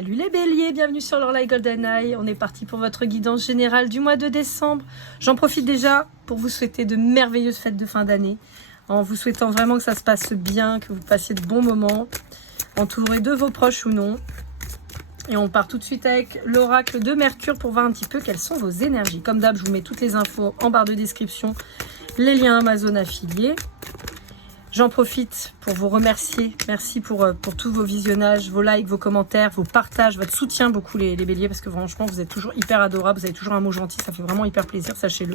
Salut les béliers, bienvenue sur l'Orlaï Golden Eye. On est parti pour votre guidance générale du mois de décembre. J'en profite déjà pour vous souhaiter de merveilleuses fêtes de fin d'année. En vous souhaitant vraiment que ça se passe bien, que vous passiez de bons moments, entourés de vos proches ou non. Et on part tout de suite avec l'oracle de Mercure pour voir un petit peu quelles sont vos énergies. Comme d'hab, je vous mets toutes les infos en barre de description, les liens Amazon affiliés. J'en profite pour vous remercier. Merci pour tous vos visionnages, vos likes, vos commentaires, vos partages, votre soutien beaucoup les béliers, parce que franchement, vous êtes toujours hyper adorables, vous avez toujours un mot gentil, ça fait vraiment hyper plaisir, sachez-le.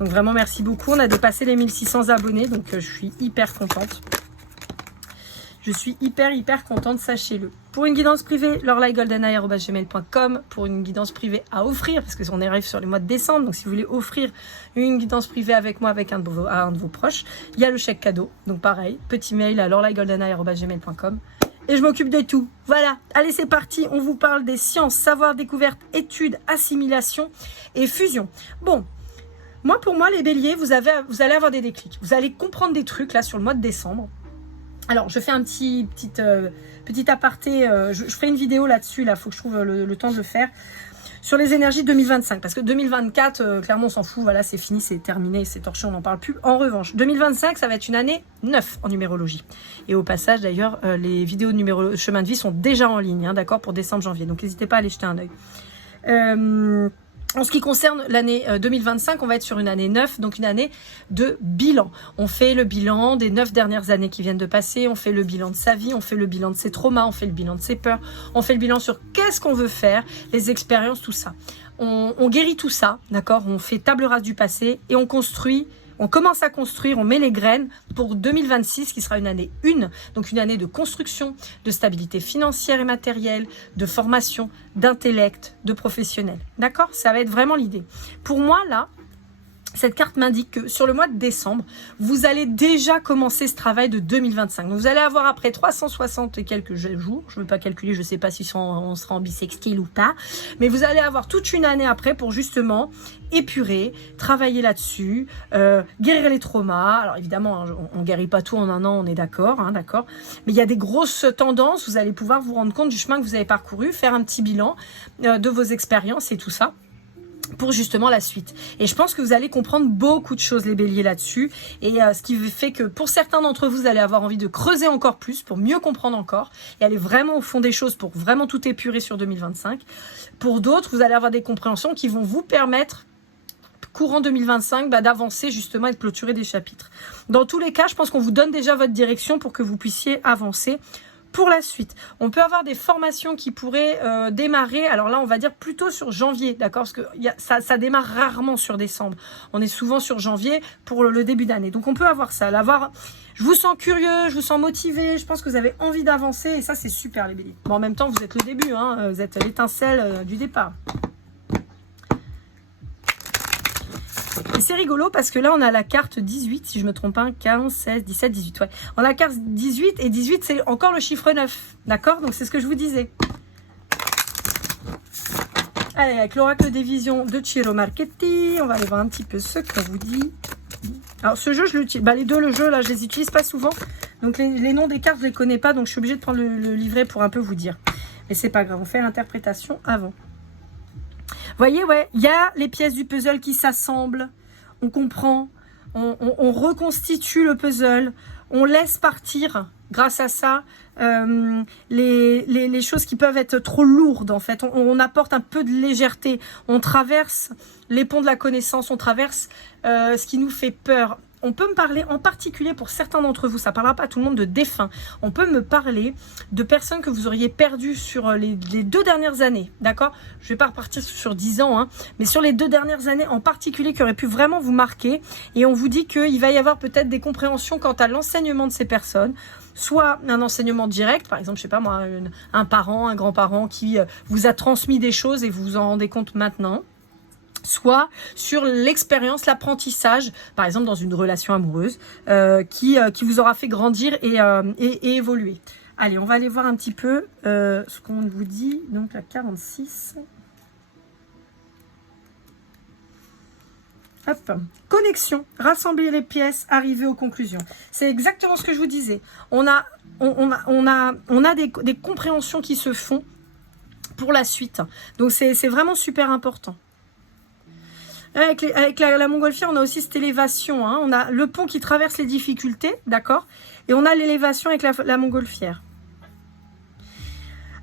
Donc vraiment, merci beaucoup. On a dépassé les 1600 abonnés, donc je suis hyper contente. Je suis hyper contente, sachez-le. Pour une guidance privée, lorlaigoldeneye@gmail.com. Pour une guidance privée à offrir, parce qu'on arrive sur les mois de décembre, donc si vous voulez offrir une guidance privée avec moi, avec un de vos proches, il y a le chèque cadeau. Donc pareil, petit mail à lorlaigoldeneye@gmail.com. Et je m'occupe de tout. Voilà, allez c'est parti, on vous parle des sciences, savoir, découverte, études, assimilation et fusion. Bon, pour moi les béliers, vous allez avoir des déclics. Vous allez comprendre des trucs là sur le mois de décembre. Alors, je fais un petit aparté, je ferai une vidéo là-dessus, là, il faut que je trouve le temps de le faire, sur les énergies 2025, parce que 2024, clairement, on s'en fout, voilà, c'est fini, c'est terminé, c'est torché, on n'en parle plus. En revanche, 2025, ça va être une année 9 en numérologie. Et au passage, d'ailleurs, les vidéos de chemin de vie sont déjà en ligne, hein, d'accord, pour décembre-janvier, donc n'hésitez pas à aller jeter un œil. En ce qui concerne l'année 2025, on va être sur une année 9, donc une année de bilan. On fait le bilan des 9 dernières années qui viennent de passer, on fait le bilan de sa vie, on fait le bilan de ses traumas, on fait le bilan de ses peurs, on fait le bilan sur qu'est-ce qu'on veut faire, les expériences, tout ça. On guérit tout ça, d'accord? On fait table rase du passé et on construit. On commence à construire, on met les graines pour 2026 qui sera une année 1, donc une année de construction, de stabilité financière et matérielle, de formation, d'intellect, de professionnel. D'accord? Ça va être vraiment l'idée. Pour moi, là, cette carte m'indique que sur le mois de décembre, vous allez déjà commencer ce travail de 2025. Donc vous allez avoir après 360 et quelques jours, je ne veux pas calculer, je ne sais pas si on sera en bisextile ou pas, mais vous allez avoir toute une année après pour justement épurer, travailler là-dessus, guérir les traumas. Alors évidemment, on ne guérit pas tout en un an, on est d'accord, hein, d'accord. Mais il y a des grosses tendances, vous allez pouvoir vous rendre compte du chemin que vous avez parcouru, faire un petit bilan de vos expériences et tout ça, pour justement la suite. Et je pense que vous allez comprendre beaucoup de choses les béliers là-dessus, et ce qui fait que pour certains d'entre vous, vous allez avoir envie de creuser encore plus pour mieux comprendre encore et aller vraiment au fond des choses pour vraiment tout épurer sur 2025. Pour d'autres, vous allez avoir des compréhensions qui vont vous permettre courant 2025 d'avancer justement et de clôturer des chapitres. Dans tous les cas, je pense qu'on vous donne déjà votre direction pour que vous puissiez avancer pour la suite. On peut avoir des formations qui pourraient démarrer, alors là on va dire plutôt sur janvier, d'accord, parce que ça démarre rarement sur décembre. On est souvent sur janvier pour le début d'année. Donc on peut avoir ça, je vous sens curieux, je vous sens motivé, je pense que vous avez envie d'avancer et ça c'est super les béliers. Bon, en même temps vous êtes le début, hein, vous êtes l'étincelle du départ. Et c'est rigolo parce que là, on a la carte 18, si je ne me trompe pas, 15, 16, 17, 18. Ouais. On a la carte 18 et 18, c'est encore le chiffre 9. D'accord? Donc, c'est ce que je vous disais. Allez, avec l'oracle des visions de Ciro Marchetti, on va aller voir un petit peu ce qu'on vous dit. Alors, ce jeu, je l'utilise. Les deux, le jeu, là, je les utilise pas souvent. Donc, les noms des cartes, je les connais pas. Donc, je suis obligée de prendre le livret pour un peu vous dire. Mais c'est pas grave, on fait l'interprétation avant. Voyez, ouais, il y a les pièces du puzzle qui s'assemblent, on comprend, on reconstitue le puzzle, on laisse partir, grâce à ça, les choses qui peuvent être trop lourdes, en fait. On apporte un peu de légèreté, on traverse les ponts de la connaissance, on traverse ce qui nous fait peur. On peut me parler en particulier pour certains d'entre vous, ça ne parlera pas à tout le monde de défunts. On peut me parler de personnes que vous auriez perdues sur les 2 dernières années, d'accord? Je ne vais pas repartir sur 10 ans, hein, mais sur les 2 dernières années en particulier qui auraient pu vraiment vous marquer. Et on vous dit qu'il va y avoir peut-être des compréhensions quant à l'enseignement de ces personnes. Soit un enseignement direct, par exemple, je sais pas moi, un parent, un grand-parent qui vous a transmis des choses et vous vous en rendez compte maintenant. Soit sur l'expérience, l'apprentissage, par exemple dans une relation amoureuse, qui vous aura fait grandir et évoluer. Allez, on va aller voir un petit peu ce qu'on vous dit. Donc la 46. Hop. Connexion, rassembler les pièces, arriver aux conclusions. C'est exactement ce que je vous disais. On a des compréhensions qui se font pour la suite. Donc c'est vraiment super important. Avec la montgolfière, on a aussi cette élévation. Hein. On a le pont qui traverse les difficultés, d'accord? Et on a l'élévation avec la montgolfière.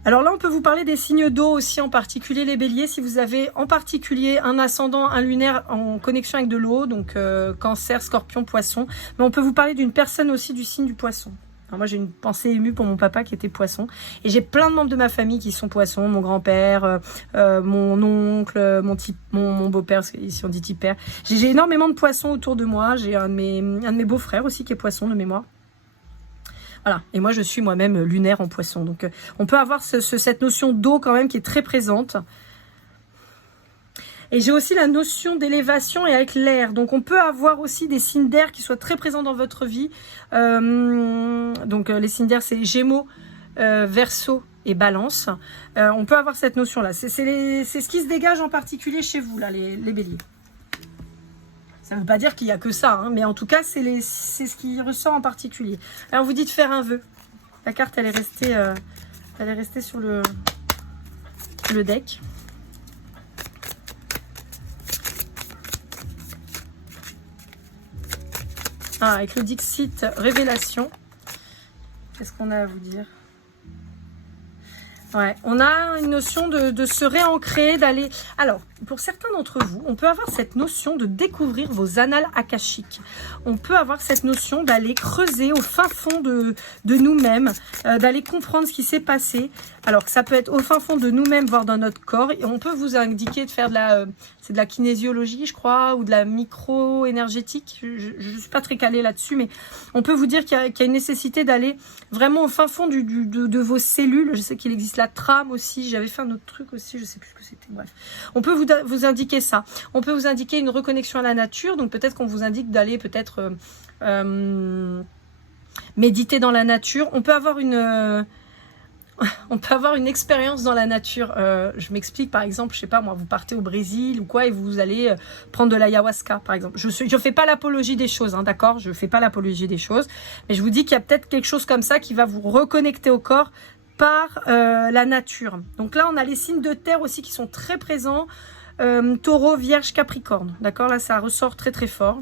Alors là, on peut vous parler des signes d'eau aussi, en particulier les béliers. Si vous avez en particulier un ascendant, un lunaire en connexion avec de l'eau, donc cancer, scorpion, poisson. Mais on peut vous parler d'une personne aussi du signe du poisson. Alors moi, j'ai une pensée émue pour mon papa qui était poisson. Et j'ai plein de membres de ma famille qui sont poissons. Mon grand-père, mon oncle, mon beau-père, parce qu'ici on dit petit père. J'ai énormément de poissons autour de moi. J'ai un de mes beaux-frères aussi qui est poisson de mémoire. Voilà. Et moi, je suis moi-même lunaire en poisson. Donc, on peut avoir cette notion d'eau quand même qui est très présente. Et j'ai aussi la notion d'élévation et avec l'air. Donc, on peut avoir aussi des signes d'air qui soient très présents dans votre vie. Donc, les signes d'air, c'est Gémeaux, Verseau et Balance. On peut avoir cette notion-là. C'est ce qui se dégage en particulier chez vous, là, les béliers. Ça ne veut pas dire qu'il n'y a que ça, hein, mais en tout cas, c'est ce qui ressort en particulier. Alors, vous dites faire un vœu. La carte, elle est restée sur le deck. Ah, avec le Dixit Révélation. Qu'est-ce qu'on a à vous dire? Ouais, on a une notion de se réancrer, d'aller... Alors, pour certains d'entre vous, on peut avoir cette notion de découvrir vos annales akashiques. On peut avoir cette notion d'aller creuser au fin fond de nous-mêmes, d'aller comprendre ce qui s'est passé. Alors que ça peut être au fin fond de nous-mêmes, voire dans notre corps. Et on peut vous indiquer de faire c'est de la kinésiologie, je crois, ou de la micro-énergétique. Je ne suis pas très calée là-dessus, mais on peut vous dire qu'il y a une nécessité d'aller vraiment au fin fond de vos cellules. Je sais qu'il existe la trame aussi. J'avais fait un autre truc aussi, je ne sais plus ce que c'était. Bref, on peut vous indiquer ça. On peut vous indiquer une reconnexion à la nature. Donc peut-être qu'on vous indique d'aller peut-être méditer dans la nature. On peut avoir une expérience dans la nature. Je m'explique, par exemple, je sais pas moi, vous partez au Brésil ou quoi et vous allez prendre de l'ayahuasca, par exemple. Je fais pas l'apologie des choses, hein, d'accord? Je fais pas l'apologie des choses, mais je vous dis qu'il y a peut-être quelque chose comme ça qui va vous reconnecter au corps par la nature. Donc là, on a les signes de terre aussi qui sont très présents. Taureau, Vierge, Capricorne. D'accord? Là, ça ressort très très fort.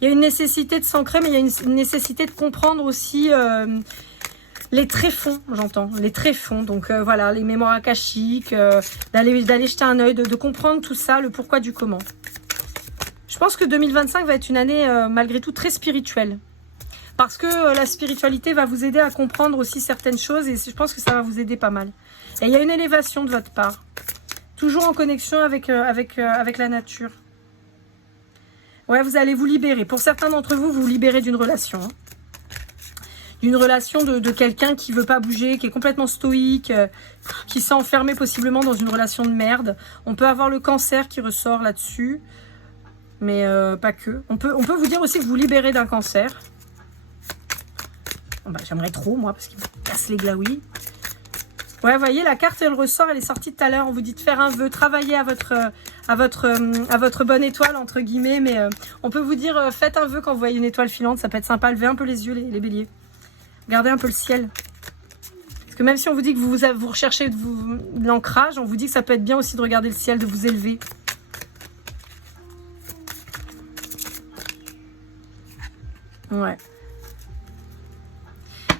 Il y a une nécessité de s'ancrer, mais il y a une nécessité de comprendre aussi les tréfonds, j'entends. Les tréfonds. Donc voilà, les mémoires akashiques, d'aller jeter un œil, de comprendre tout ça, le pourquoi du comment. Je pense que 2025 va être une année malgré tout très spirituelle. Parce que la spiritualité va vous aider à comprendre aussi certaines choses et je pense que ça va vous aider pas mal. Et il y a une élévation de votre part. Toujours en connexion avec la nature. Ouais, vous allez vous libérer. Pour certains d'entre vous, vous libérez d'une relation. Hein. D'une relation de quelqu'un qui ne veut pas bouger, qui est complètement stoïque, qui s'est enfermé possiblement dans une relation de merde. On peut avoir le cancer qui ressort là-dessus. Mais pas que. On peut vous dire aussi que vous libérez d'un cancer. Bah, j'aimerais trop, moi, parce qu'il me casse les glaouis. Ouais, vous voyez, la carte, elle ressort, elle est sortie tout à l'heure. On vous dit de faire un vœu, travailler à votre bonne étoile, entre guillemets. Mais on peut vous dire, faites un vœu quand vous voyez une étoile filante. Ça peut être sympa. Levez un peu les yeux, les béliers. Regardez un peu le ciel. Parce que même si on vous dit que vous recherchez de l'ancrage, on vous dit que ça peut être bien aussi de regarder le ciel, de vous élever. Ouais.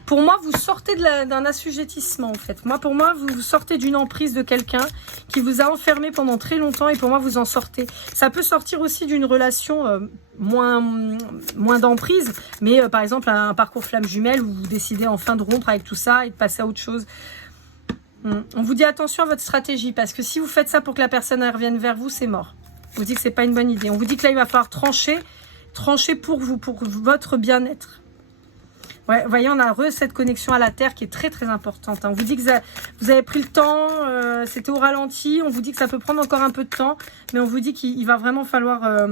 Pour moi, vous sortez d'un assujettissement, en fait. Pour moi, vous sortez d'une emprise de quelqu'un qui vous a enfermé pendant très longtemps et pour moi, vous en sortez. Ça peut sortir aussi d'une relation moins d'emprise, mais par exemple, un parcours flamme jumelle où vous décidez enfin de rompre avec tout ça et de passer à autre chose. On vous dit attention à votre stratégie parce que si vous faites ça pour que la personne revienne vers vous, c'est mort. On vous dit que c'est pas une bonne idée. On vous dit que là, il va falloir trancher pour vous, pour votre bien-être. Ouais, vous voyez, on a cette connexion à la Terre qui est très très importante. On vous dit que vous avez pris le temps, c'était au ralenti. On vous dit que ça peut prendre encore un peu de temps, mais on vous dit qu'il va vraiment falloir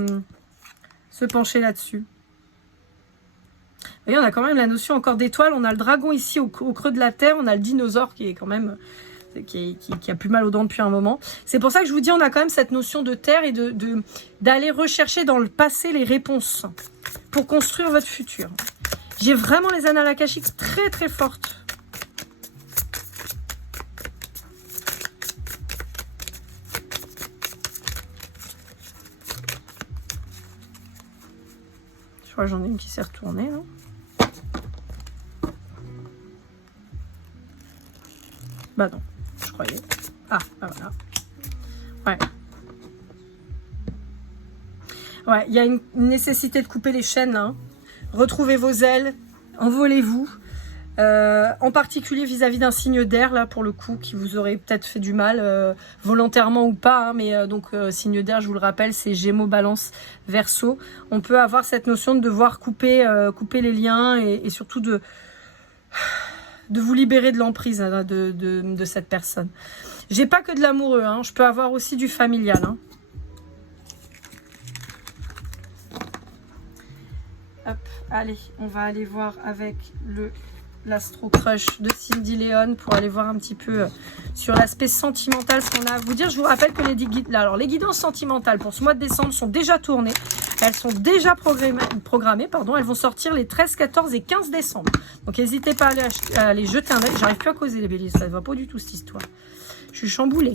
se pencher là-dessus. Vous voyez, on a quand même la notion encore d'étoile. On a le dragon ici au creux de la Terre. On a le dinosaure qui est quand même... Qui a plus mal aux dents depuis un moment. C'est pour ça que je vous dis, on a quand même cette notion de terre et d'aller rechercher dans le passé les réponses pour construire votre futur. J'ai vraiment les annales akashiques très très fortes. Ouais, j'en ai une qui s'est retournée. Hein. Bah non, je croyais. Ah, bah voilà. Ouais. Ouais, il y a une nécessité de couper les chaînes. Hein. Retrouvez vos ailes, envolez-vous. En particulier vis-à-vis d'un signe d'air, là, pour le coup, qui vous aurait peut-être fait du mal, volontairement ou pas. Hein, mais donc, signe d'air, je vous le rappelle, c'est Gémeaux, Balance, Verseau. On peut avoir cette notion de devoir couper les liens et surtout de vous libérer de l'emprise hein, de cette personne. J'ai pas que de l'amoureux, hein, je peux avoir aussi du familial. Hein. Hop, allez, on va aller voir avec l'Astro Crush de Cindy Léon pour aller voir un petit peu sur l'aspect sentimental ce qu'on a à vous dire. Je vous rappelle que les guidances sentimentales pour ce mois de décembre sont déjà tournées. Elles sont déjà programmées, pardon. Elles vont sortir les 13, 14 et 15 décembre. Donc n'hésitez pas à aller jeter un œil. J'arrive plus à causer les béliers, ça ne va pas du tout cette histoire. Je suis chamboulée.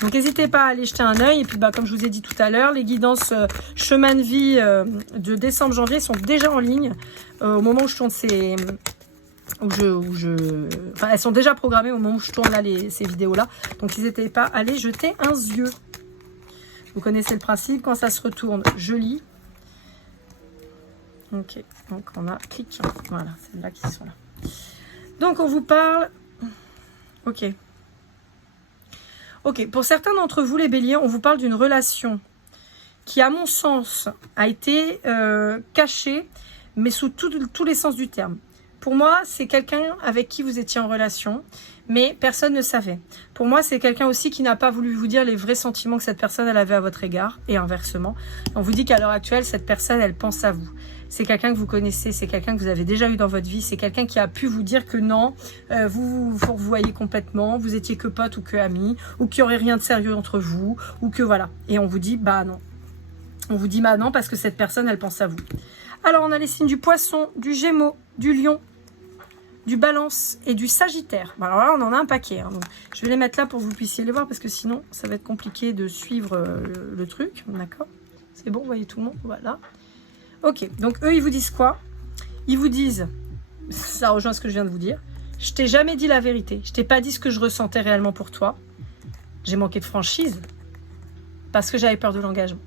Donc n'hésitez pas à aller jeter un œil. Et puis bah, comme je vous ai dit tout à l'heure, les guidances chemin de vie de décembre-janvier sont déjà en ligne. Au moment où je tourne ces... Enfin, elles sont déjà programmées au moment où je tourne là ces vidéos-là. Donc n'hésitez pas à aller jeter un yeux. Vous connaissez le principe, quand ça se retourne, je lis. Ok, donc on a clic. Voilà, c'est là qui sont là. Donc on vous parle... Ok. Ok, pour certains d'entre vous les béliers, on vous parle d'une relation qui, à mon sens, a été cachée, mais sous tous les sens du terme. Pour moi, c'est quelqu'un avec qui vous étiez en relation, mais personne ne savait. Pour moi, c'est quelqu'un aussi qui n'a pas voulu vous dire les vrais sentiments que cette personne elle avait à votre égard, et inversement. On vous dit qu'à l'heure actuelle, cette personne, elle pense à vous. C'est quelqu'un que vous connaissez, c'est quelqu'un que vous avez déjà eu dans votre vie, c'est quelqu'un qui a pu vous dire que non, vous voyez complètement, vous étiez que pote ou que ami, ou qu'il n'y aurait rien de sérieux entre vous, ou que voilà. Et on vous dit, bah non. On vous dit, bah non, parce que cette personne, elle pense à vous. Alors, on a les signes du Poisson, du Gémeaux, du Lion, du Balance et du Sagittaire. Alors là, on en a un paquet. Hein. Donc, je vais les mettre là pour que vous puissiez les voir parce que sinon, ça va être compliqué de suivre le truc. D'accord? C'est bon, vous voyez tout le monde? Voilà. Ok, donc eux, ils vous disent quoi? Ils vous disent, ça rejoint ce que je viens de vous dire, je t'ai jamais dit la vérité. Je t'ai pas dit ce que je ressentais réellement pour toi. J'ai manqué de franchise parce que j'avais peur de l'engagement.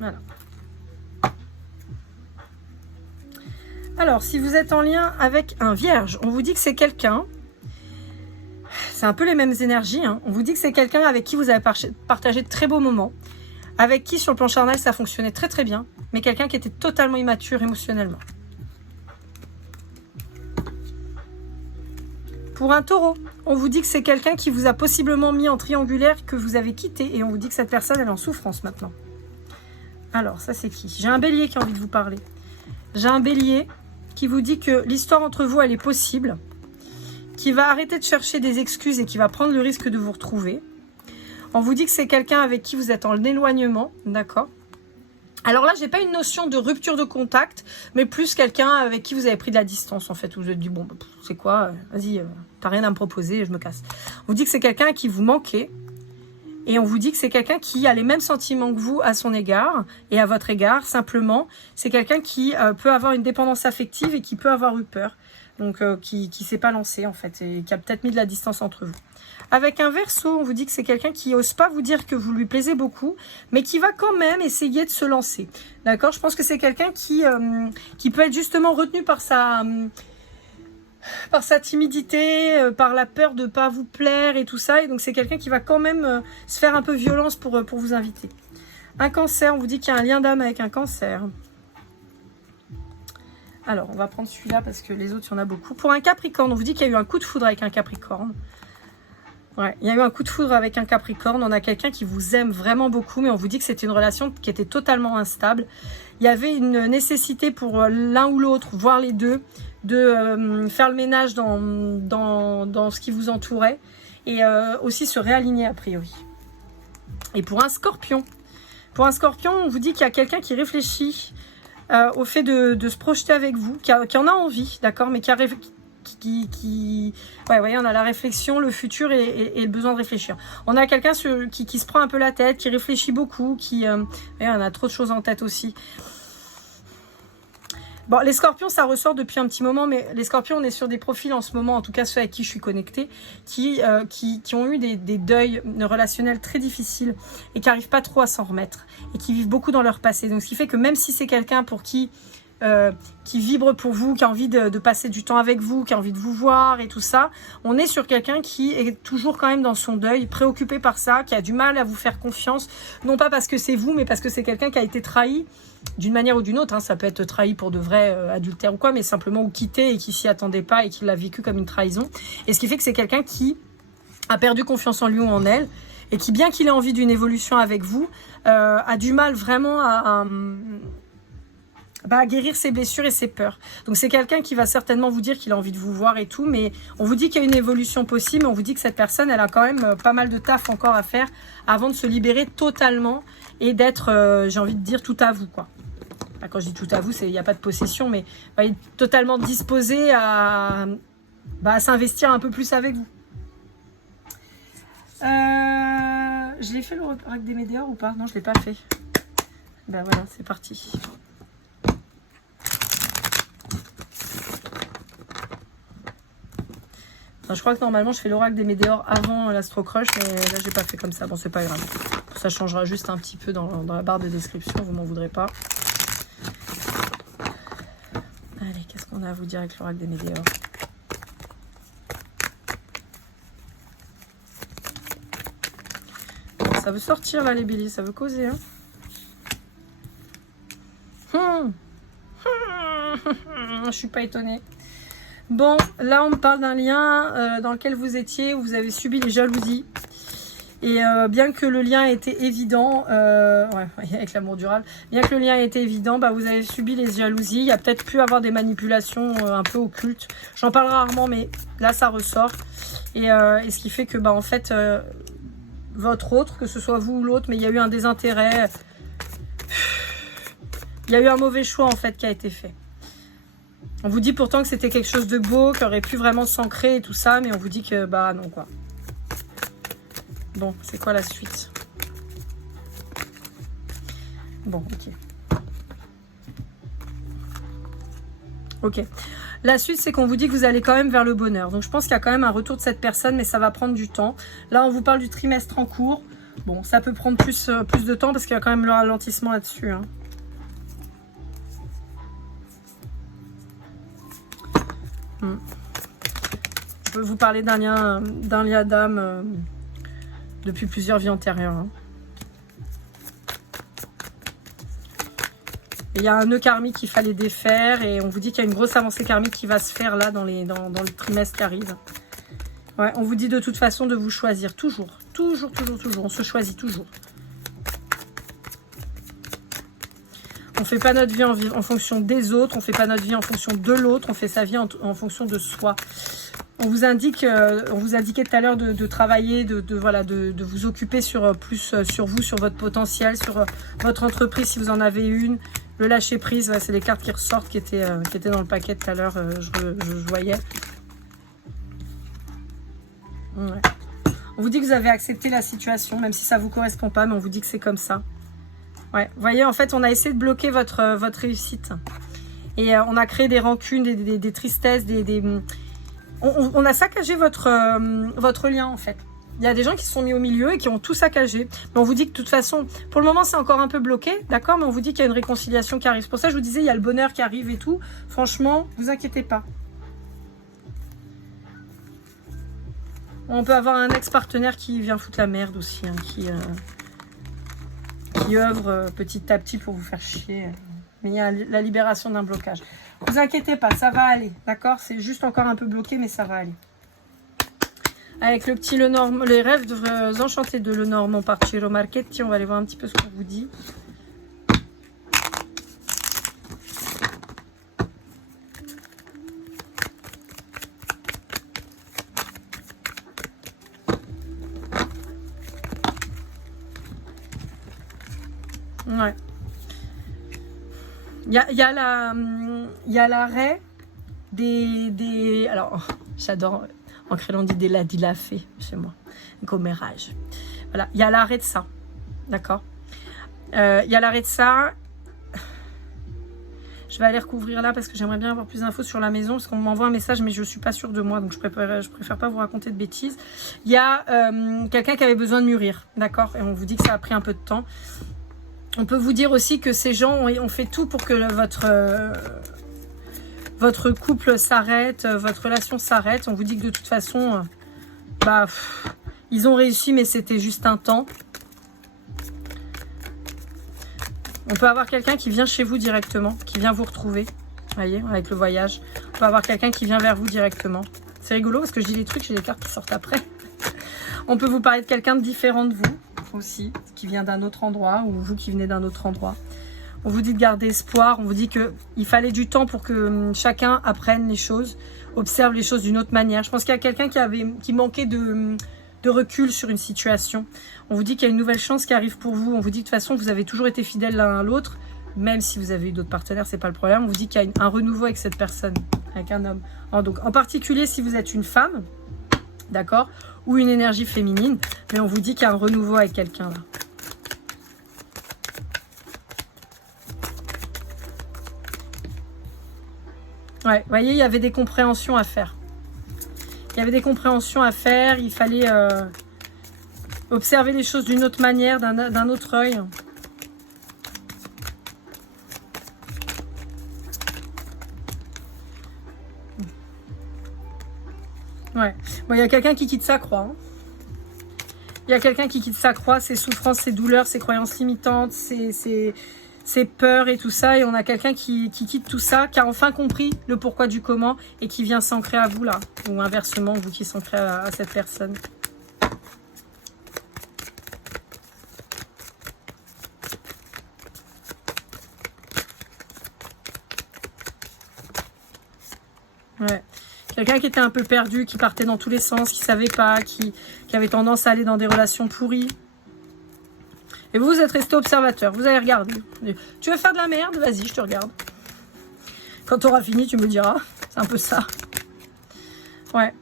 Voilà. Alors, si vous êtes en lien avec un vierge, on vous dit que c'est quelqu'un, c'est un peu les mêmes énergies, hein. On vous dit que c'est quelqu'un avec qui vous avez partagé de très beaux moments, avec qui sur le plan charnel ça fonctionnait très très bien, mais quelqu'un qui était totalement immature émotionnellement. Pour un taureau, on vous dit que c'est quelqu'un qui vous a possiblement mis en triangulaire, que vous avez quitté, et on vous dit que cette personne elle est en souffrance maintenant. Alors, ça c'est qui? J'ai un bélier qui a envie de vous parler. J'ai un bélier qui vous dit que l'histoire entre vous, elle est possible, qui va arrêter de chercher des excuses et qui va prendre le risque de vous retrouver. On vous dit que c'est quelqu'un avec qui vous êtes en éloignement, d'accord? Alors là, j'ai pas une notion de rupture de contact, mais plus quelqu'un avec qui vous avez pris de la distance, en fait, où vous êtes dit, bon, c'est quoi, vas-y, t'as rien à me proposer, je me casse. On vous dit que c'est quelqu'un à qui vous manquez, et on vous dit que c'est quelqu'un qui a les mêmes sentiments que vous à son égard et à votre égard. Simplement, c'est quelqu'un qui peut avoir une dépendance affective et qui peut avoir eu peur. Donc, qui ne s'est pas lancé, en fait, et qui a peut-être mis de la distance entre vous. Avec un Verseau, on vous dit que c'est quelqu'un qui n'ose pas vous dire que vous lui plaisez beaucoup, mais qui va quand même essayer de se lancer. D'accord? Je pense que c'est quelqu'un qui peut être justement retenu par sa timidité, par la peur de ne pas vous plaire et tout ça. Et donc, c'est quelqu'un qui va quand même se faire un peu violence pour vous inviter. Un Cancer, on vous dit qu'il y a un lien d'âme avec un Cancer. Alors, on va prendre celui-là parce que les autres, il y en a beaucoup. Pour un Capricorne, on vous dit qu'il y a eu un coup de foudre avec un Capricorne. Ouais, il y a eu un coup de foudre avec un Capricorne. On a quelqu'un qui vous aime vraiment beaucoup, mais on vous dit que c'était une relation qui était totalement instable. Il y avait une nécessité pour l'un ou l'autre, voire les deux, de faire le ménage dans ce qui vous entourait et aussi se réaligner a priori. Et pour un Scorpion, on vous dit qu'il y a quelqu'un qui réfléchit au fait de se projeter avec vous, qui en a envie, d'accord, mais ouais, on a la réflexion, le futur et le besoin de réfléchir. On a quelqu'un qui se prend un peu la tête, qui réfléchit beaucoup, on a trop de choses en tête aussi. Bon, les scorpions, ça ressort depuis un petit moment, mais les scorpions, on est sur des profils en ce moment, en tout cas ceux avec qui je suis connectée, qui ont eu des deuils relationnels très difficiles et qui n'arrivent pas trop à s'en remettre et qui vivent beaucoup dans leur passé. Donc, ce qui fait que même si c'est quelqu'un pour qui vibre pour vous, qui a envie de passer du temps avec vous, qui a envie de vous voir et tout ça, on est sur quelqu'un qui est toujours quand même dans son deuil, préoccupé par ça, qui a du mal à vous faire confiance, non pas parce que c'est vous, mais parce que c'est quelqu'un qui a été trahi d'une manière ou d'une autre, hein. Ça peut être trahi pour de vrai adultère ou quoi, mais simplement ou quitté et qui s'y attendait pas et qui l'a vécu comme une trahison. Et ce qui fait que c'est quelqu'un qui a perdu confiance en lui ou en elle et qui, bien qu'il ait envie d'une évolution avec vous, a du mal vraiment à guérir ses blessures et ses peurs. Donc c'est quelqu'un qui va certainement vous dire qu'il a envie de vous voir et tout, mais on vous dit qu'il y a une évolution possible, mais on vous dit que cette personne, elle a quand même pas mal de taf encore à faire avant de se libérer totalement et d'être, j'ai envie de dire, tout à vous, quoi. Quand je dis tout à vous, il n'y a pas de possession, mais il est totalement disposé à s'investir un peu plus avec vous. Je l'ai fait le l'oracle des météores ou pas? Non, je ne l'ai pas fait. Ben voilà, c'est parti. Enfin, je crois que normalement, je fais l'oracle des météores avant l'Astro Crush, mais là, je n'ai pas fait comme ça. Bon, c'est pas grave. Ça changera juste un petit peu dans la barre de description, vous m'en voudrez pas. Allez, qu'est-ce qu'on a à vous dire avec l'oracle des météores? Ça veut sortir là, les béliers, ça veut causer. Hein. Je suis pas étonnée. Bon, là on me parle d'un lien dans lequel vous étiez, où vous avez subi les jalousies. Et bien que le lien ait été évident, avec l'amour durable, bien que le lien ait été évident, vous avez subi les jalousies. Il y a peut-être pu avoir des manipulations un peu occultes. J'en parle rarement, mais là ça ressort. Et ce qui fait que en fait, votre autre, que ce soit vous ou l'autre, mais il y a eu un désintérêt. Il y a eu un mauvais choix en fait qui a été fait. On vous dit pourtant que c'était quelque chose de beau, qui aurait pu vraiment s'ancrer et tout ça, mais on vous dit que non quoi. Bon, c'est quoi la suite? Bon, ok. Ok. La suite, c'est qu'on vous dit que vous allez quand même vers le bonheur. Donc, je pense qu'il y a quand même un retour de cette personne, mais ça va prendre du temps. Là, on vous parle du trimestre en cours. Bon, ça peut prendre plus de temps parce qu'il y a quand même le ralentissement là-dessus. Hein. Je peux vous parler d'un lien d'âme depuis plusieurs vies antérieures. Hein. Il y a un nœud karmique qu'il fallait défaire et on vous dit qu'il y a une grosse avancée karmique qui va se faire là dans le trimestre qui arrive. Ouais, on vous dit de toute façon de vous choisir toujours. Toujours, toujours, toujours. On se choisit toujours. On ne fait pas notre vie en fonction des autres. On ne fait pas notre vie en fonction de l'autre. On fait sa vie en fonction de soi. On vous indiquait tout à l'heure de travailler, de vous occuper plus sur vous, sur votre potentiel, sur votre entreprise si vous en avez une. Le lâcher prise, c'est les cartes qui ressortent qui étaient dans le paquet tout à l'heure, je voyais. Ouais. On vous dit que vous avez accepté la situation, même si ça ne vous correspond pas, mais on vous dit que c'est comme ça. Ouais. Vous voyez, en fait, on a essayé de bloquer votre réussite. Et on a créé des rancunes, des tristesses, on a saccagé votre lien, en fait. Il y a des gens qui se sont mis au milieu et qui ont tout saccagé. Mais on vous dit que de toute façon, pour le moment, c'est encore un peu bloqué, d'accord? Mais on vous dit qu'il y a une réconciliation qui arrive. C'est pour ça que je vous disais, il y a le bonheur qui arrive et tout. Franchement, vous inquiétez pas. On peut avoir un ex-partenaire qui vient foutre la merde aussi, hein, qui œuvre petit à petit pour vous faire chier. Mais il y a la libération d'un blocage. Ne vous inquiétez pas, ça va aller, d'accord? C'est juste encore un peu bloqué, mais ça va aller. Avec le petit Lenormand, les rêves enchantés de Lenormand par Ciro Marchetti, on va aller voir un petit peu ce qu'on vous dit. Ouais. Il y a l'arrêt des... Alors, j'adore... En créole, on dit des ladilafés chez moi. Un commérage. Voilà, il y a l'arrêt de ça. D'accord? Il y a l'arrêt de ça. Je vais aller recouvrir là parce que j'aimerais bien avoir plus d'infos sur la maison. Parce qu'on m'envoie un message mais je ne suis pas sûre de moi. Donc je préfère pas vous raconter de bêtises. Il y a quelqu'un qui avait besoin de mûrir. D'accord? Et on vous dit que ça a pris un peu de temps. On peut vous dire aussi que ces gens ont fait tout pour que votre couple s'arrête, votre relation s'arrête. On vous dit que de toute façon, ils ont réussi, mais c'était juste un temps. On peut avoir quelqu'un qui vient chez vous directement, qui vient vous retrouver. Vous voyez, avec le voyage. On peut avoir quelqu'un qui vient vers vous directement. C'est rigolo parce que je dis des trucs, j'ai des cartes qui sortent après. On peut vous parler de quelqu'un de différent de vous aussi, qui vient d'un autre endroit, ou vous qui venez d'un autre endroit. On vous dit de garder espoir, on vous dit qu'il fallait du temps pour que chacun apprenne les choses, observe les choses d'une autre manière. Je pense qu'il y a quelqu'un qui manquait de recul sur une situation. On vous dit qu'il y a une nouvelle chance qui arrive pour vous. On vous dit que de toute façon, vous avez toujours été fidèles l'un à l'autre, même si vous avez eu d'autres partenaires, c'est pas le problème. On vous dit qu'il y a un renouveau avec cette personne, avec un homme. Donc, en particulier, si vous êtes une femme, d'accord, ou une énergie féminine, mais on vous dit qu'il y a un renouveau avec quelqu'un là. Ouais, vous voyez, il y avait des compréhensions à faire. Il y avait des compréhensions à faire, il fallait observer les choses d'une autre manière, d'un autre œil. Ouais. Bon, il y a quelqu'un qui quitte sa croix. Hein. Il y a quelqu'un qui quitte sa croix, ses souffrances, ses douleurs, ses croyances limitantes, ses peurs et tout ça. Et on a quelqu'un qui quitte tout ça, qui a enfin compris le pourquoi du comment et qui vient s'ancrer à vous là. Ou inversement, vous qui s'ancrez à cette personne. Ouais. Quelqu'un qui était un peu perdu, qui partait dans tous les sens, qui ne savait pas, qui avait tendance à aller dans des relations pourries. Et vous êtes resté observateur, vous allez regarder. Tu veux faire de la merde? Vas-y, je te regarde. Quand tu auras fini, tu me diras. C'est un peu ça. Ouais.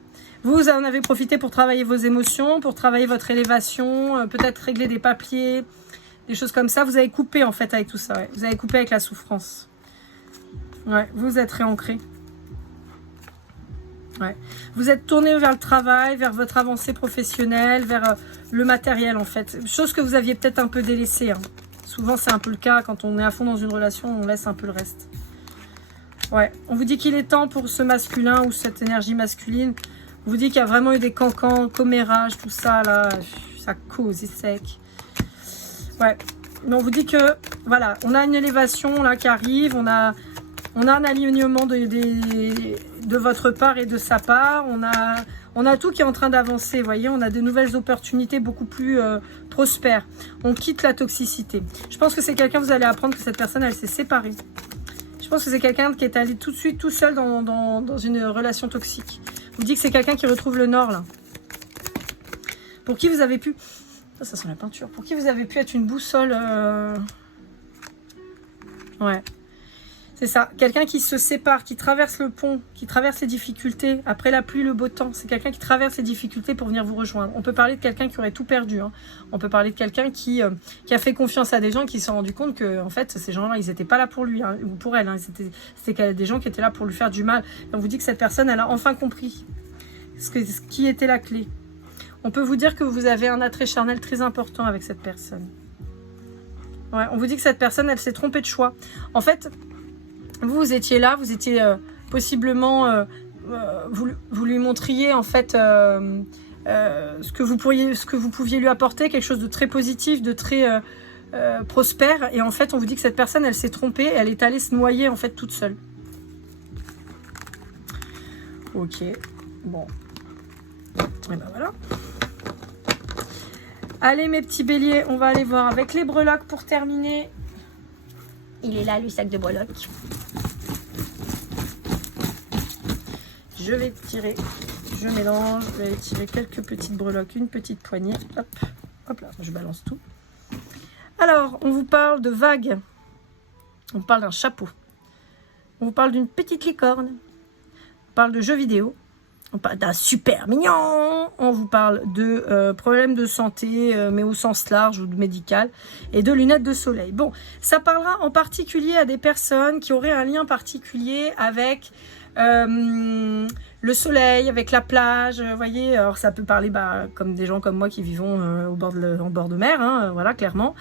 Vous en avez profité pour travailler vos émotions, pour travailler votre élévation, peut-être régler des papiers, des choses comme ça. Vous avez coupé en fait avec tout ça. Ouais. Vous avez coupé avec la souffrance. Ouais, vous êtes réancré. Ouais. Vous êtes tourné vers le travail, vers votre avancée professionnelle, vers le matériel en fait. Chose que vous aviez peut-être un peu délaissée. Hein. Souvent c'est un peu le cas quand on est à fond dans une relation, on laisse un peu le reste. Ouais. On vous dit qu'il est temps pour ce masculin ou cette énergie masculine. On vous dit qu'il y a vraiment eu des cancans, commérages, tout ça là. Ça cause, c'est sec. Ouais. Mais on vous dit que voilà, on a une élévation là qui arrive, on a un alignement de votre part et de sa part. On a tout qui est en train d'avancer. Vous voyez, on a de nouvelles opportunités beaucoup plus prospères. On quitte la toxicité. Je pense que c'est quelqu'un, vous allez apprendre que cette personne, elle s'est séparée. Je pense que c'est quelqu'un qui est allé tout de suite, tout seul dans une relation toxique. Je vous dis que c'est quelqu'un qui retrouve le nord, là. Pour qui vous avez pu... Ça sent la peinture. Pour qui vous avez pu être une boussole... Ouais. C'est ça, quelqu'un qui se sépare, qui traverse le pont, qui traverse les difficultés, après la pluie, le beau temps. C'est quelqu'un qui traverse les difficultés pour venir vous rejoindre. On peut parler de quelqu'un qui aurait tout perdu. Hein. On peut parler de quelqu'un qui a fait confiance à des gens qui se sont rendus compte que en fait, ces gens-là, ils n'étaient pas là pour lui hein, ou pour elle. Hein. C'était des gens qui étaient là pour lui faire du mal. Et on vous dit que cette personne, elle a enfin compris ce qui était la clé. On peut vous dire que vous avez un attrait charnel très important avec cette personne. Ouais, on vous dit que cette personne, elle s'est trompée de choix. En fait... Vous étiez là, vous étiez possiblement, vous lui montriez en fait ce que vous pouviez lui apporter, quelque chose de très positif, de très prospère. Et en fait, on vous dit que cette personne, elle s'est trompée, elle est allée se noyer en fait toute seule. Ok, bon. Et ben voilà. Allez mes petits béliers, on va aller voir avec les breloques pour terminer. Il est là le sac de breloques. Je vais tirer, je mélange, je vais tirer quelques petites breloques, une petite poignée. Hop, hop là, je balance tout. Alors, on vous parle de vagues. On parle d'un chapeau. On vous parle d'une petite licorne. On parle de jeux vidéo. on parle d'un super mignon, on vous parle de problèmes de santé, mais au sens large ou de médical, et de lunettes de soleil. Bon, ça parlera en particulier à des personnes qui auraient un lien particulier avec le soleil, avec la plage, vous voyez. Alors ça peut parler comme des gens comme moi qui vivons en bord de mer, hein, voilà, clairement.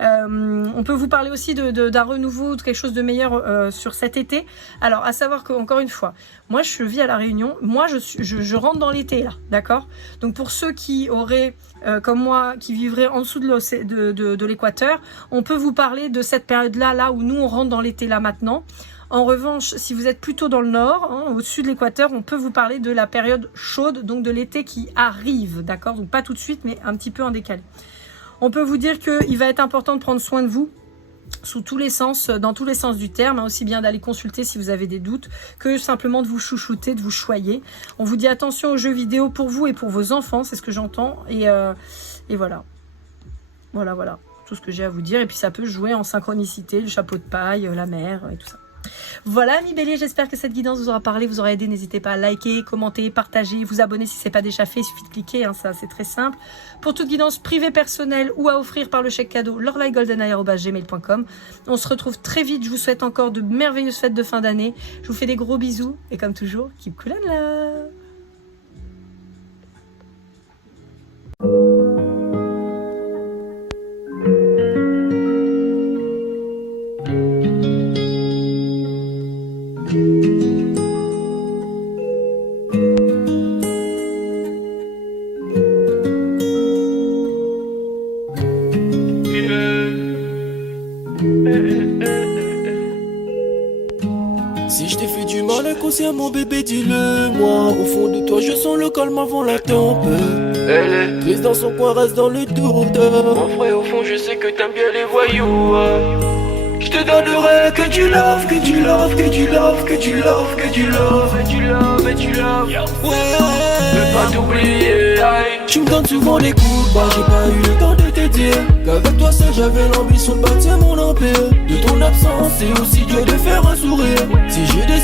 On peut vous parler aussi d'un renouveau, de quelque chose de meilleur sur cet été. Alors à savoir qu'encore une fois, moi je vis à La Réunion, moi je rentre dans l'été là, d'accord. Donc pour ceux qui auraient comme moi, qui vivraient en dessous de l'équateur, on peut vous parler de cette période-là, où nous on rentre dans l'été là maintenant. En revanche, si vous êtes plutôt dans le nord, hein, au-dessus de l'équateur, on peut vous parler de la période chaude, donc de l'été qui arrive, d'accord. Donc pas tout de suite, mais un petit peu en décalé. On peut vous dire qu'il va être important de prendre soin de vous sous tous les sens, dans tous les sens du terme, hein, aussi bien d'aller consulter si vous avez des doutes que simplement de vous chouchouter, de vous choyer. On vous dit attention aux jeux vidéo pour vous et pour vos enfants, c'est ce que j'entends, et voilà. Voilà, tout ce que j'ai à vous dire. Et puis ça peut jouer en synchronicité, le chapeau de paille, la mer et tout ça. Voilà mes béliers, j'espère que cette guidance vous aura parlé, vous aura aidé. N'hésitez pas à liker, commenter, partager, vous abonner si ce n'est pas déjà fait, il suffit de cliquer, hein, ça c'est très simple. Pour toute guidance privée, personnelle ou à offrir par le chèque cadeau, lorlaigoldeneye@gmail.com. On se retrouve très vite, je vous souhaite encore de merveilleuses fêtes de fin d'année. Je vous fais des gros bisous et comme toujours, keep cool and love. Si je t'ai fait du mal inconsciemment bébé dis-le moi. Au fond de toi je sens le calme avant la tempête. Elle est triste dans son coin, reste dans le doute. Mon frère au fond je sais que t'aimes bien les voyous. Je te donnerai que du love, que du love, que du love, que du love, que du love, et du love, et du love. Ouais, ne pas t'oublier. Tu me donnes souvent des coups de barre, j'ai pas eu le temps de te dire qu'avec toi seul j'avais l'ambition de bâtir mon empire. De ton absence c'est aussi dur de faire un sourire. Si j'ai des